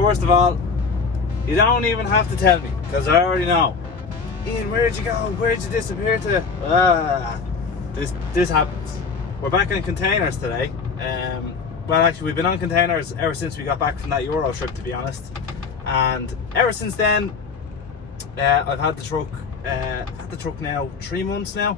first of all, you don't even have to tell me, because I already know. Ian, where'd you go? Where'd you disappear to? This happens. We're back in containers today. Well, actually, we've been on containers ever since we got back from that Euro trip, to be honest. And ever since then, I've had the truck now 3 months now.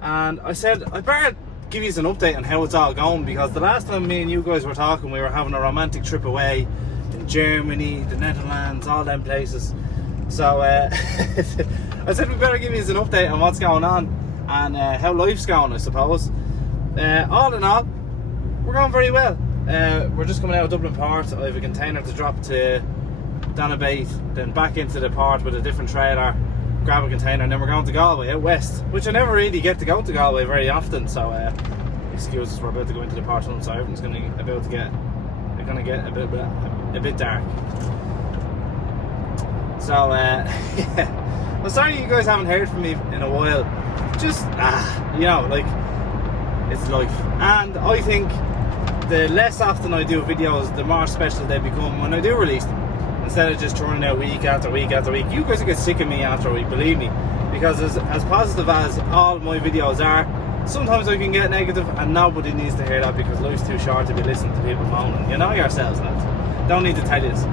And I said I better give you an update on how it's all going, because the last time me and you guys were talking, we were having a romantic trip away in Germany, the Netherlands, all them places. So I said we better give you an update on what's going on and how life's going, I suppose. All in all, we're going very well. We're just coming out of Dublin Port. I have a container to drop to Donabate, then back into the port with a different trailer, grab a container, and then we're going to Galway out west, which I never really get to go to Galway very often. So excuses, we're about to go into the port on Siren. It's going to get a bit dark. So yeah, I'm sorry you guys haven't heard from me in a while. Just you know, like, it's life. And I think the less often I do videos, the more special they become when I do release them, instead of just turning out week after week after week. You guys will get sick of me after a week, believe me, because as positive as all my videos are, sometimes I can get negative, and nobody needs to hear that, because life's too short to be listening to people moaning. You know yourselves, lads. Don't need to tell you this.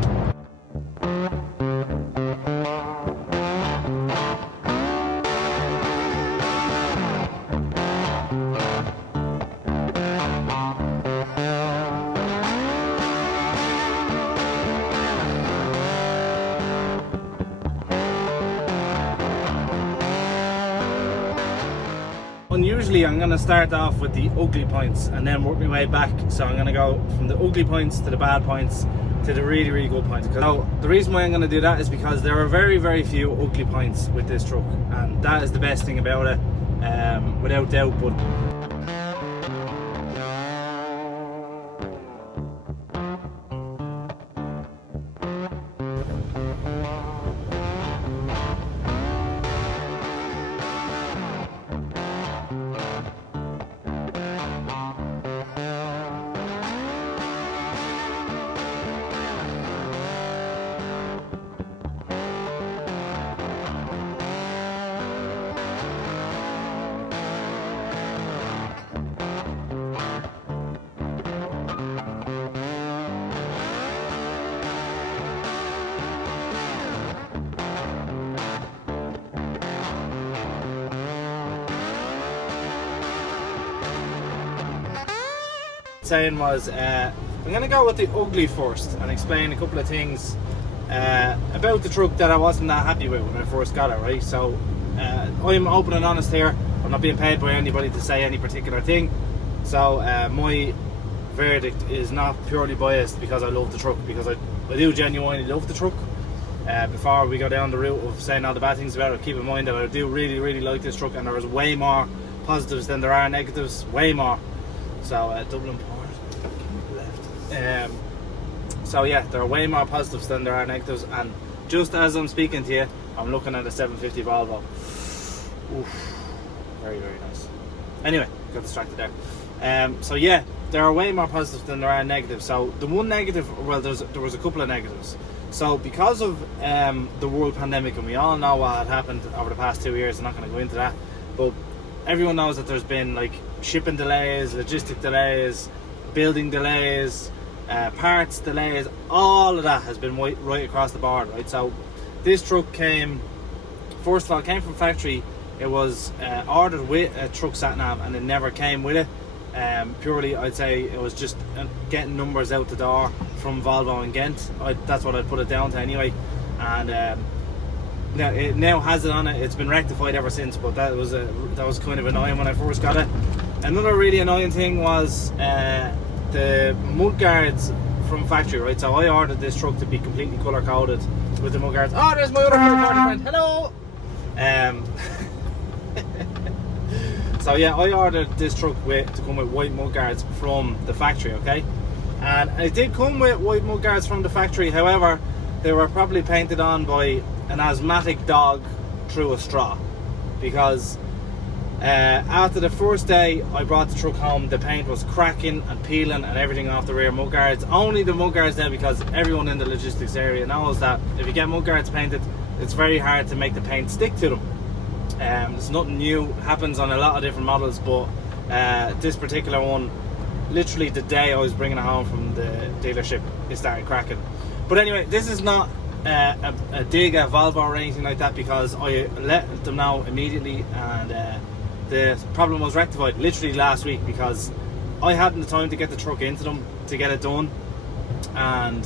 Usually I'm going to start off with the ugly points and then work my way back. So I'm going to go from the ugly points to the bad points to the really, really good points. So the reason why I'm going to do that is because there are very, very few ugly points with this truck, and that is the best thing about it, without doubt. But saying was, I'm going to go with the ugly first and explain a couple of things about the truck that I wasn't that happy with when I first got it, right? So I'm open and honest here. I'm not being paid by anybody to say any particular thing, so my verdict is not purely biased because I love the truck, because I do genuinely love the truck. Before we go down the route of saying all the bad things about it, keep in mind that I do really, really like this truck, and there is way more positives than there are negatives, way more. So Dublin Port left. So yeah, there are way more positives than there are negatives, and just as I'm speaking to you, I'm looking at a 750 Volvo. Oof, very, very nice. Anyway, got distracted there. So yeah, there are way more positives than there are negatives. So the one negative, well, there was a couple of negatives. So because of the world pandemic, and we all know what had happened over the past 2 years, I'm not going to go into that, but everyone knows that there's been like shipping delays, logistic delays, building delays, parts delays. All of that has been right across the board, right? So this truck came, first of all, came from factory. It was ordered with a truck sat nav, and it never came with it. Purely, I'd say it was just getting numbers out the door from Volvo in Ghent. That's what I'd put it down to anyway. And now it now has it on it. It's been rectified ever since, but that was kind of annoying when I first got it. Another really annoying thing was the mud guards from factory, right? So I ordered this truck to be completely colour coded with the mud guards. Oh, there's my other friend. Hello. So yeah, I ordered this truck to come with white mud guards from the factory, okay? And it did come with white mud guards from the factory. However, they were probably painted on by an asthmatic dog through a straw, because After the first day I brought the truck home, the paint was cracking and peeling and everything off the rear mudguards. Only the mudguards now, because everyone in the logistics area knows that if you get mudguards painted, it's very hard to make the paint stick to them. There's nothing new, it happens on a lot of different models, but this particular one, literally the day I was bringing it home from the dealership, it started cracking. But anyway, this is not a dig at Volvo or anything like that, because I let them know immediately, and the problem was rectified literally last week, because I hadn't the time to get the truck into them to get it done, and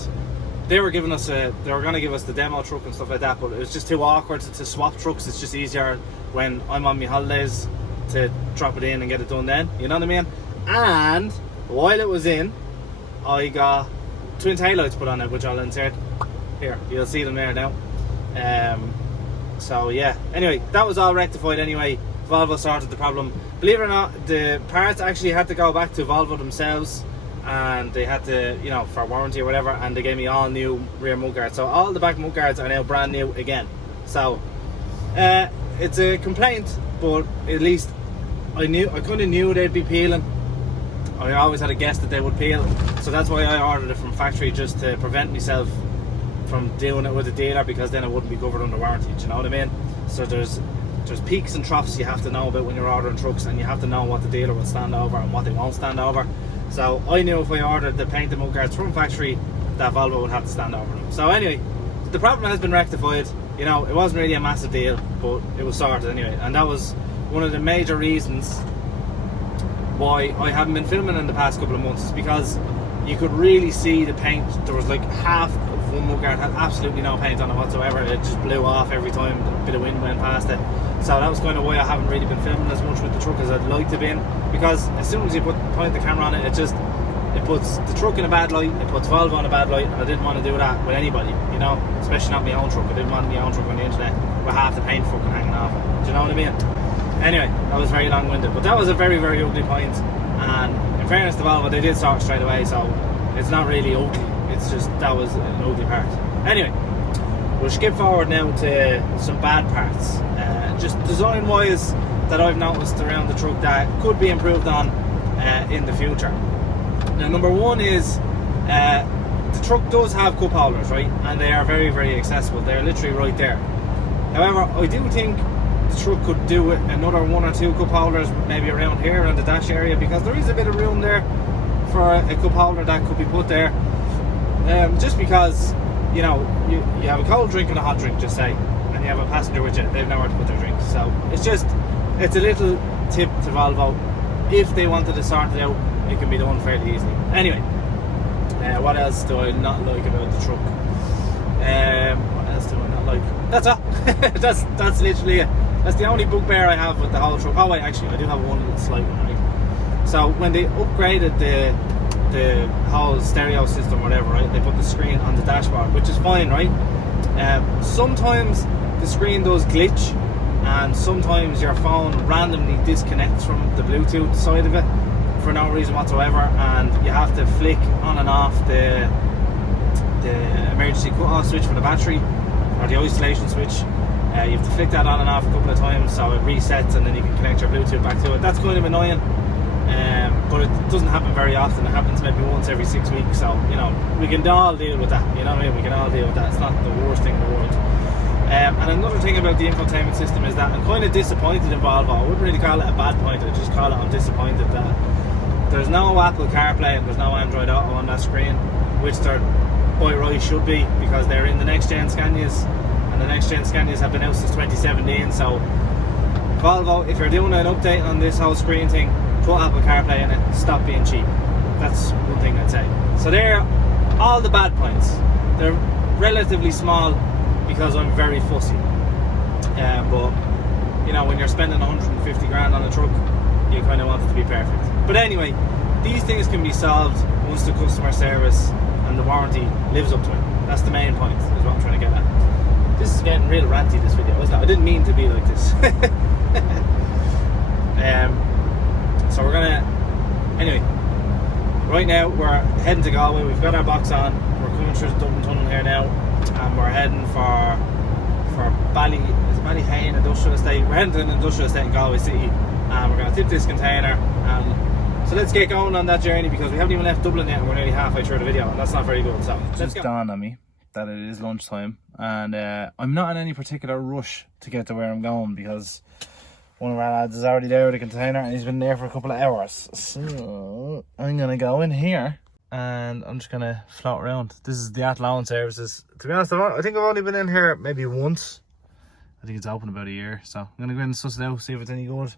they were giving us they were going to give us the demo truck and stuff like that, but it was just too awkward to swap trucks. It's just easier when I'm on my holidays to drop it in and get it done then, you know what I mean? And while it was in, I got twin taillights put on it, which I'll insert here. You'll see them there now. So yeah, anyway, that was all rectified anyway. Volvo sorted the problem. Believe it or not, the parts actually had to go back to Volvo themselves, and they had to, you know, for warranty or whatever, and they gave me all new rear mudguards. So all the back mudguards are now brand new again. So it's a complaint, but at least I kind of knew they'd be peeling. I always had a guess that they would peel, so that's why I ordered it from factory, just to prevent myself from doing it with a dealer, because then it wouldn't be covered under warranty. Do you know what I mean? So there's peaks and troughs you have to know about when you're ordering trucks, and you have to know what the dealer will stand over and what they won't stand over. So I knew if I ordered the painted mudguards from factory, that Volvo would have to stand over them. So anyway, the problem has been rectified. You know, it wasn't really a massive deal, but it was sorted anyway, and that was one of the major reasons why I haven't been filming in the past couple of months, is because you could really see the paint. There was like half of one mudguard had absolutely no paint on it whatsoever. It just blew off every time a bit of wind went past it. So that was kind of why I haven't really been filming as much with the truck as I'd like to be in, because as soon as you point the camera on it, it puts the truck in a bad light, it puts Volvo in a bad light, and I didn't want to do that with anybody, you know, especially not my own truck. I didn't want my own truck on the internet with half the paint fucking hanging off it. Do you know what I mean? Anyway, that was very long-winded, but that was a very, very ugly point, and in fairness to Volvo, they did sort it straight away, so it's not really ugly, it's just that was an ugly part. Anyway, we'll skip forward now to some bad parts, just design-wise, that I've noticed around the truck that could be improved on in the future. Now, number one is the truck does have cup holders, right, and they are very, very accessible. They're literally right there. However, I do think the truck could do with another one or two cup holders, maybe around here around the dash area, because there is a bit of room there for a cup holder that could be put there. Just because, you know, you have a cold drink and a hot drink, just say, and you have a passenger with you, they've nowhere to put their drinks. So it's a little tip to Volvo. If they wanted to sort it out, it can be done fairly easily. Anyway, what else do I not like about the truck? What else do I not like? That's all. that's literally it. That's the only bugbear I have with the whole truck. Oh wait, actually, I do have one little slight one, right? So when they upgraded the whole stereo system, whatever, right? They put the screen on the dashboard, which is fine, right? Sometimes the screen does glitch, and sometimes your phone randomly disconnects from the Bluetooth side of it for no reason whatsoever, and you have to flick on and off the emergency cut-off switch for the battery, or the isolation switch. You have to flick that on and off a couple of times so it resets, and then you can connect your Bluetooth back to it. That's kind of annoying, but it doesn't happen very often. It happens maybe once every 6 weeks, so you know, we can all deal with that, you know what I mean? We can all deal with that. It's not the worst thing in the world. And another thing about the infotainment system is that I'm kind of disappointed in Volvo. I wouldn't really call it a bad point, I'd just call it I'm disappointed that there's no Apple CarPlay and there's no Android Auto on that screen, which there by right should be, because they're in the next gen Scanias, and the next gen Scanias have been out since 2017. So Volvo, if you're doing an update on this whole screen thing, put Apple CarPlay in it, stop being cheap. That's one thing I'd say. So they're all the bad points. They're relatively small because I'm very fussy, but you know, when you're spending 150 grand on a truck, you kind of want it to be perfect. But anyway, these things can be solved once the customer service and the warranty lives up to it. That's the main point, is what I'm trying to get at. This is getting real ranty, this video, isn't it? I didn't mean to be like this. So we're gonna, anyway, right now we're heading to Galway. We've got our box on, we're coming through the Dublin Tunnel here now, and we're heading for Ballyhane Industrial Estate. We're heading to an industrial estate in Galway City, and we're going to tip this container. So let's get going on that journey, because we haven't even left Dublin yet and we're nearly halfway through the video, and that's not very good. So let's go. Dawned on me that it is lunchtime, and I'm not in any particular rush to get to where I'm going, because one of our lads is already there with the container and he's been there for a couple of hours. So I'm going to go in here and I'm just going to float around. This is the Athlone services. To be honest, I think I've only been in here maybe once. I think it's open about a year, so I'm going to go in and suss it out, see if it's any good.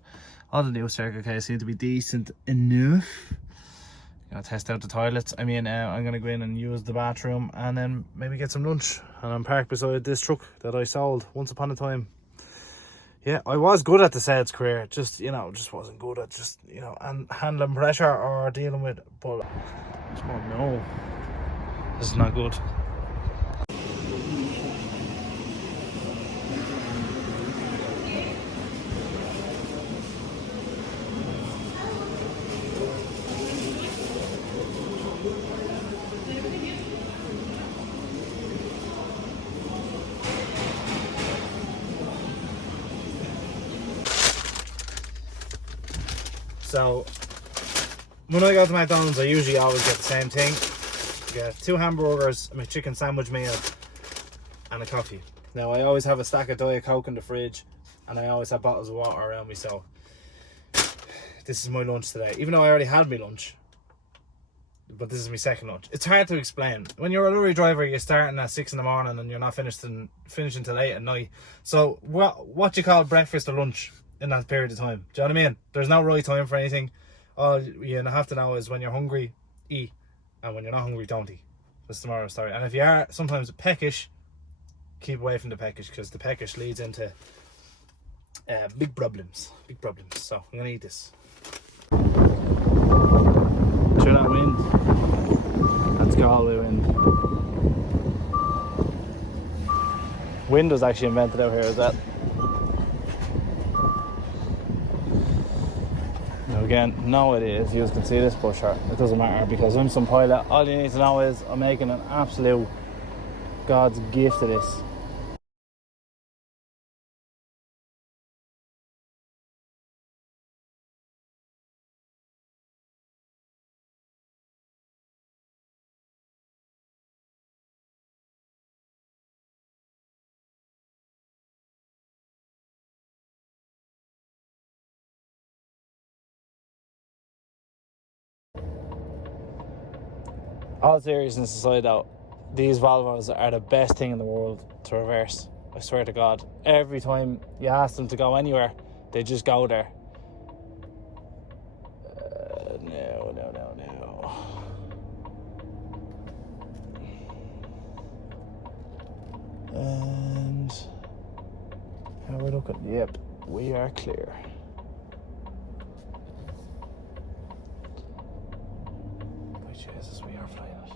All the new Circle K seem to be decent enough. Gonna test out the toilets. I'm gonna go in and use the bathroom and then maybe get some lunch. And I'm parked beside this truck that I sold once upon a time. Yeah, I was good at the sales career, just wasn't good at and handling pressure or dealing with. But oh no, this is not good. So when I go to McDonald's, I usually always get the same thing. I get 2 hamburgers, a McChicken sandwich meal, and a coffee. Now I always have a stack of Diet Coke in the fridge, and I always have bottles of water around me. So this is my lunch today, even though I already had my lunch. But this is my second lunch. It's hard to explain. When you're a lorry driver, you're starting at 6 in the morning and you're not finishing till late at night. So what you call breakfast or lunch in that period of time? Do you know what I mean? There's no right time for anything. All you have to know is when you're hungry, eat, and when you're not hungry, don't eat. That's tomorrow's story. And if you are sometimes peckish, keep away from the peckish, because the peckish leads into big problems. So I'm gonna eat this. Sure, that wind. That's Galway wind. Wind was actually invented out here, is that? Again, no idea if you can see this pusher. It doesn't matter, because I'm some pilot. All you need to know is I'm making an absolute God's gift of this. All seriousness aside though, these Volvos are the best thing in the world to reverse. I swear to God. Every time you ask them to go anywhere, they just go there. No. And how we looking? Yep, we are clear. Jesus, we are flying it.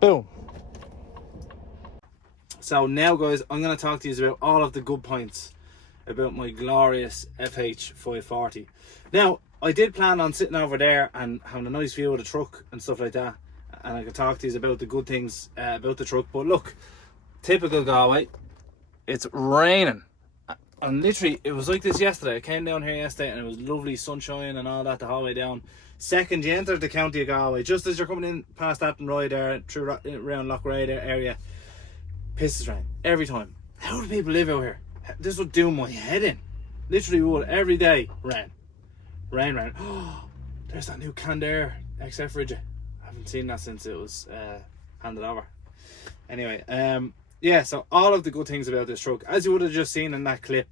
Boom. So now guys, I'm going to talk to you about all of the good points about my glorious FH540. Now, I did plan on sitting over there and having a nice view of the truck and stuff like that, and I could talk to you about the good things about the truck. But look, typical Galway, it's raining. And literally, it was like this yesterday. I came down here yesterday and it was lovely sunshine and all that the whole way down. Second, you enter the county of Galway, just as you're coming in past Athenry there, through around Lochray area, pisses rain every time. How do people live out here? This would do my head in. Literally would. Every day, rain. Oh, there's that new Candair XF fridge. I haven't seen that since it was handed over. Anyway, yeah, so all of the good things about this truck, as you would have just seen in that clip,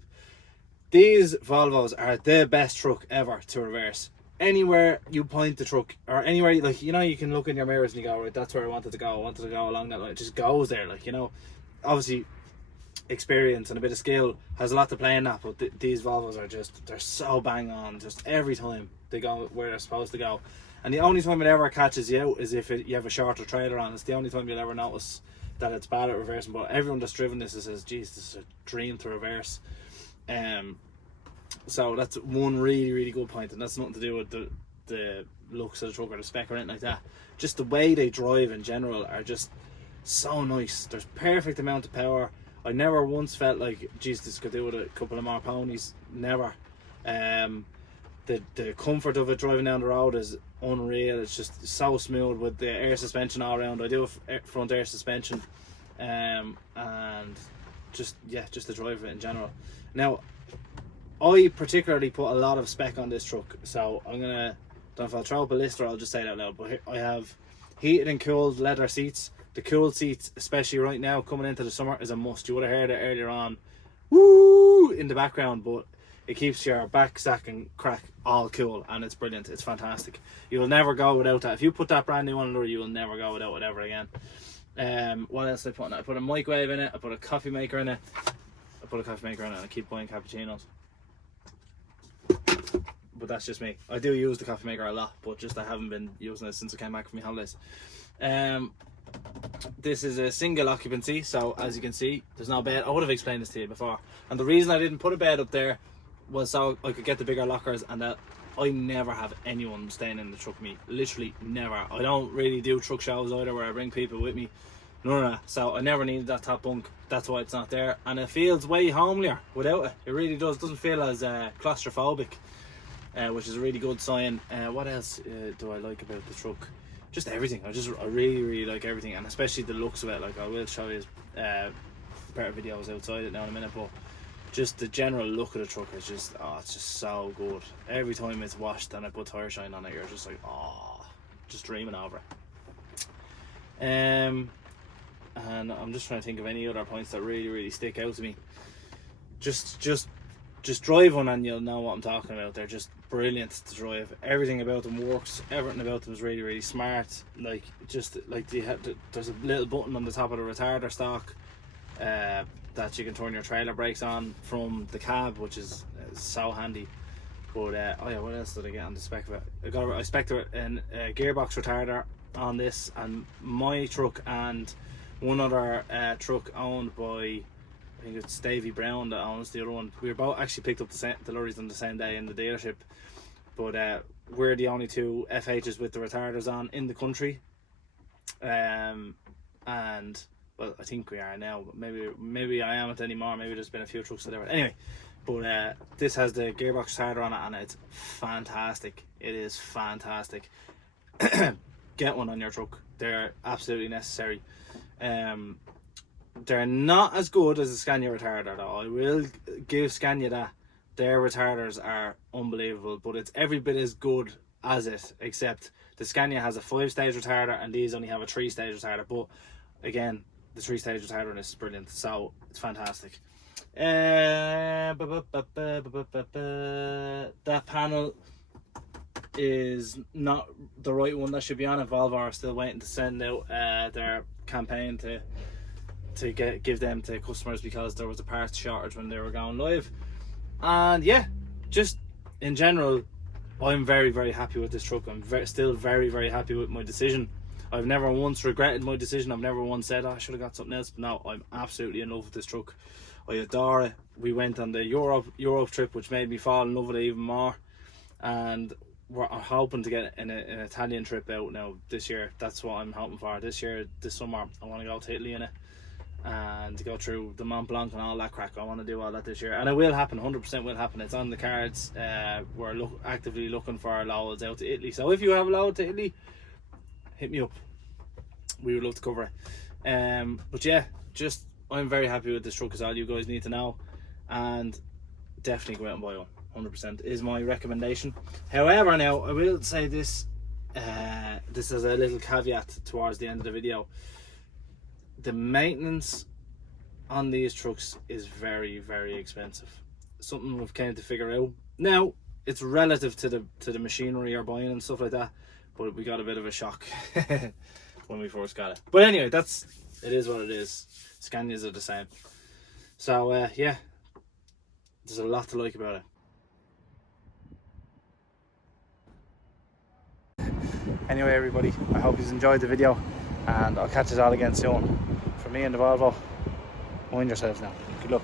these Volvos are the best truck ever to reverse. Anywhere you point the truck, or anywhere, like, you know, you can look in your mirrors and you go, right, that's where I wanted to go along that line. It just goes there, like, you know. Obviously, experience and a bit of skill has a lot to play in that, but these Volvos are just, they're so bang on, just every time they go where they're supposed to go. And the only time it ever catches you out is if you have a shorter trailer on. It's the only time you'll ever notice that it's bad at reversing. But everyone that's driven this says, geez, this is a dream to reverse. So that's one really good point, and that's nothing to do with the looks of the truck or the spec or anything like that. Just the way they drive in general are just So nice. There's perfect amount of power. I never once felt like, geez, this could do with a couple of more ponies. Never. The comfort of it driving down the road is unreal. It's just so smooth with the air suspension all around. I do have front air suspension, and just the drive of it in general. Now, I particularly put a lot of spec on this truck, so I'm gonna, don't know if I'll throw up a list or I'll just say it out loud, but here I have heated and cooled leather seats. The cooled seats, especially right now coming into the summer, is a must. You would have heard it earlier on, woo, in the background, but it keeps your back, sack and crack all cool, and it's brilliant. It's fantastic. You'll never go without that. If you put that brand new on there, you will never go without it ever again. What else did I put in it? I put a microwave in it. I put a coffee maker in it. And I keep buying cappuccinos. But that's just me. I do use the coffee maker a lot, but just I haven't been using it since I came back from my holidays. This is a single occupancy, so as you can see, there's no bed. I would have explained this to you before, and the reason I didn't put a bed up there was so I could get the bigger lockers, and that I never have anyone staying in the truck with me. Literally never. I don't really do truck shows either where I bring people with me. None of that. So I never needed that top bunk. That's why it's not there, and it feels way homelier without it. It really does. It doesn't feel as claustrophobic, which is a really good sign. What else do I like about the truck? Just everything. I really like everything, and especially the looks of it. Like, I will show you better videos outside it now in a minute, but just the general look of the truck is just, oh, it's just so good. Every time it's washed and I put tire shine on it, you're just like, oh, just dreaming over it. And I'm just trying to think of any other points that really stick out to me. Just drive one and you'll know what I'm talking about. They're just brilliant to drive. Everything about them works. Everything about them is really smart. Like, just like there's a little button on the top of the retarder stalk that you can turn your trailer brakes on from the cab, which is so handy. But oh yeah, what else did I get on the spec of it? I spec'd a gearbox retarder on this, and my truck and one other truck owned by, I think it's Davey Brown that owns the other one. We were both actually picked up the lorries on the same day in the dealership, but we're the only two FHs with the retarders on in the country. And well, I think we are now, but maybe I aren't anymore. Maybe there's been a few trucks or whatever. Anyway, but this has the gearbox retarder on it, and it's fantastic. It is fantastic. Get one on your truck. They're absolutely necessary. They're not as good as the Scania retarder though. I will give Scania that. Their retarders are unbelievable, but it's every bit as good as it, except the Scania has a 5-stage retarder and these only have a 3-stage retarder. But again, the 3-stage retarder is brilliant, so it's fantastic. That panel is not the right one that should be on it. Volvo are still waiting to send out their campaign to give them to customers because there was a parts shortage when they were going live. And yeah, just in general, I'm very happy with this truck. I'm still very happy with my decision. I've never once regretted my decision. I've never once said, oh, I should have got something else. But no, I'm absolutely in love with this truck. I adore it. We went on the Europe trip, which made me fall in love with it even more. And we're hoping to get an Italian trip out now this year. That's what I'm hoping for. This summer, I want to go to Italy in it and to go through the Mont Blanc and all that crack. I want to do all that this year, and it will happen. 100% will happen. It's on the cards. We're actively looking for loads out to Italy. So if you have a load to Italy, hit me up. We would love to cover it. But yeah, just I'm very happy with this truck, is all you guys need to know, and definitely go out and buy one. 100% is my recommendation. However, now I will say this. This is a little caveat towards the end of the video. The maintenance on these trucks is very expensive. Something we've kind of figure out. Now, it's relative to the machinery you're buying and stuff like that, but we got a bit of a shock when we first got it. But anyway, it is what it is. Scanias are the same. So yeah, there's a lot to like about it. Anyway, everybody, I hope you enjoyed the video, and I'll catch you all again soon. From me and the Volvo, mind yourselves now. Good luck.